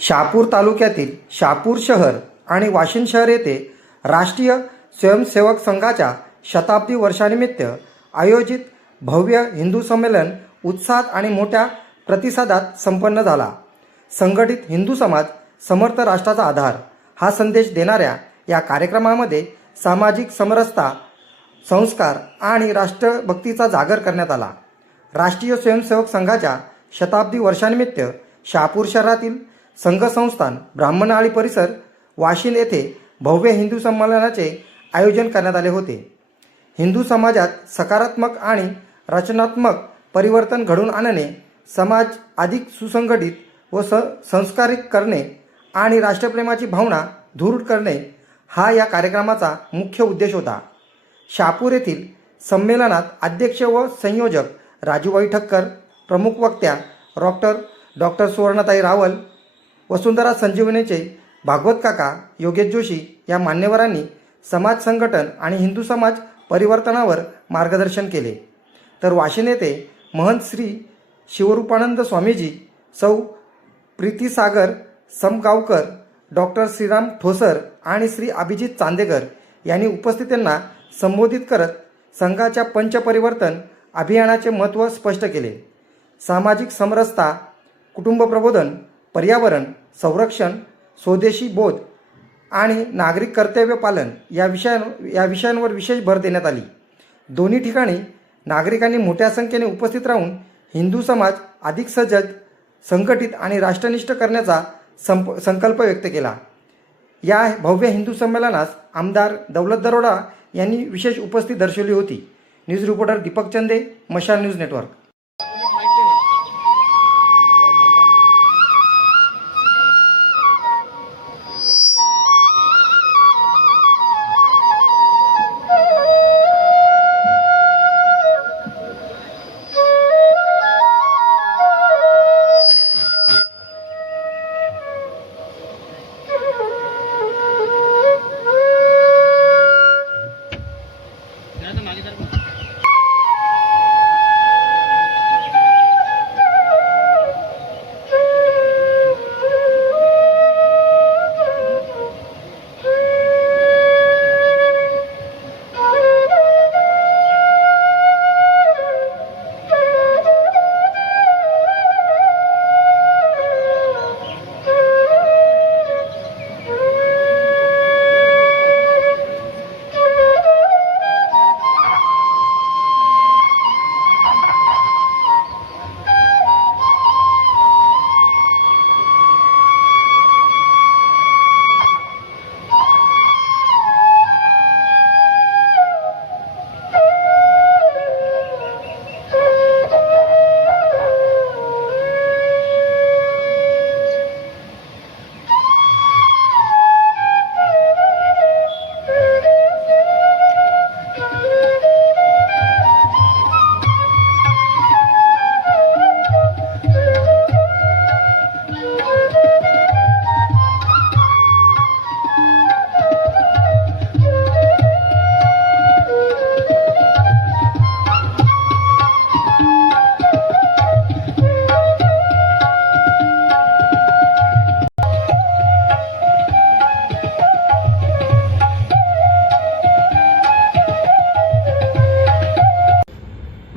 शहापूर तालुक्यातील शहापूर शहर आणि वाशिम शहर येथे राष्ट्रीय स्वयंसेवक संघाच्या शताब्दी वर्षानिमित्त आयोजित भव्य हिंदू संमेलन उत्साहात आणि मोठ्या प्रतिसादात संपन्न झाला। संघटित हिंदू समाज समर्थ राष्ट्राचा आधार हा संदेश देणाऱ्या या कार्यक्रमामध्ये सामाजिक समरसता, संस्कार आणि राष्ट्रभक्तीचा जागर करण्यात आला। राष्ट्रीय स्वयंसेवक संघाच्या शताब्दी वर्षानिमित्त शहापूर शहरातील संघसंस्थान ब्राह्मणआळी परिसर वाशिम येथे भव्य हिंदू संमेलनाचे आयोजन करण्यात आले होते। हिंदू समाजात सकारात्मक आणि रचनात्मक परिवर्तन घडवून आणणे, समाज अधिक सुसंघटित व संस्कारित करणे आणि राष्ट्रप्रेमाची भावना दृढ करणे हा या कार्यक्रमाचा मुख्य उद्देश होता। शहापूर येथील संमेलनात अध्यक्ष व संयोजक राजूबाई ठक्कर, प्रमुख वक्त्या डॉक्टर सुवर्णाताई रावल, वसुंधरा संजीवनीचे भागवत काका, योगेश जोशी या मान्यवरांनी समाज संघटन आणि हिंदू समाज परिवर्तनावर मार्गदर्शन केले। तर वाशिम येथे महंत श्री शिवरूपानंद स्वामीजी, सौ प्रीतीसागर समगावकर, डॉक्टर श्रीराम ठोसर आणि श्री अभिजित चांदेकर यांनी उपस्थितांना संबोधित करत संघाच्या पंचपरिवर्तन अभियानाचे महत्त्व स्पष्ट केले। सामाजिक समरसता, कुटुंब प्रबोधन, पर्यावरण संरक्षण, स्वदेशी बोध आणि नागरिक कर्तव्य पालन या विषयांवर विशेष भर देण्यात आली। दोन्ही ठिकाणी नागरिकांनी मोठ्या संख्येने उपस्थित राहून हिंदू समाज अधिक सजग, संघटित आणि राष्ट्रनिष्ठ करण्याचा संकल्प व्यक्त केला। या भव्य हिंदू संमेलनास आमदार दौलत दरोडा यांनी विशेष उपस्थिती दर्शवली होती। न्यूज रिपोर्टर दीपक चंदे, मशाल न्यूज नेटवर्क।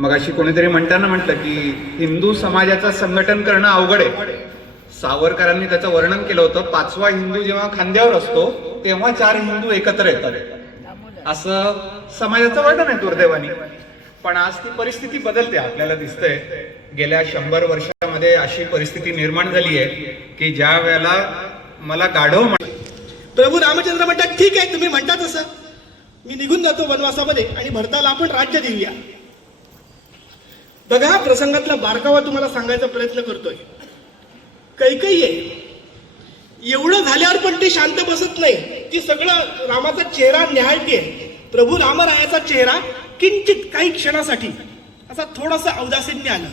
मगाशी कोणीतरी म्हणताना म्हटलं की हिंदू समाजाचं संघटन करणं अवघड आहे। सावरकरांनी त्याचं वर्णन केलं होतं, पाचवा हिंदू जेव्हा खांद्यावर असतो तेव्हा चार हिंदू एकत्र येतात, असं समाजाचं वर्णन आहे दुर्दैवाने। पण आज ती परिस्थिती बदलते, आपल्याला दिसतंय। गेल्या 100 वर्षामध्ये अशी परिस्थिती निर्माण झाली आहे की ज्या वेळेला मला गाढव प्रभू रामचंद्र म्हणतात, ठीक आहे तुम्ही म्हणता तसं, मी निघून जातो वनवासामध्ये आणि भरताला आपण राज्य देऊया। बघा, प्रसंगातला बारकावा तुम्हाला सांगायचा प्रयत्न करतोय। कैकेयी आहे, एवढं झाल्यावर पण ती शांत बसत नाही, ती सगळं रामाचा चेहरा न्याहाळते। प्रभू रामरायाचा चेहरा किंचित काही क्षणासाठी असा थोडासा अवदासीन्य आला।